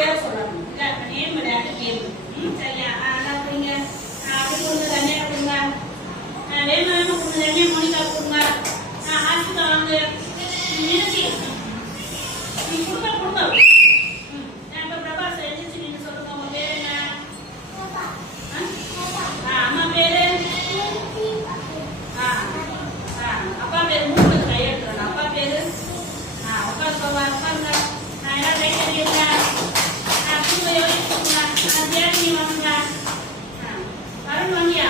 பேரை சொல்லணும். இல்ல நேம் விளையாட்டு கேம். சரியா? அதான் கொடுங்க. அப்படி கொடுங்க. தனியா கொடுங்க. வேமா கொடுங்க. தனியா மோனிகா கொடுங்க. ஆசிகா வாங்க. மீனாட்சி நீ கொடுங்க கொடுங்க. இப்ப பிரபாஸ் எழுதிச்சு நீங்க சொல்லுங்க. உங்க பேர் என்ன? அம்மா பேரு? அப்பா பேரு? மூணு கை எடுத்துறேன். அப்பா பேரு? உட்காருங்க உட்காருங்க. என்ன கை கட்டிடுங்க. கொடுங்க யோசிச்சுங்க. தேடி வாங்க. அருண் வாங்கியா?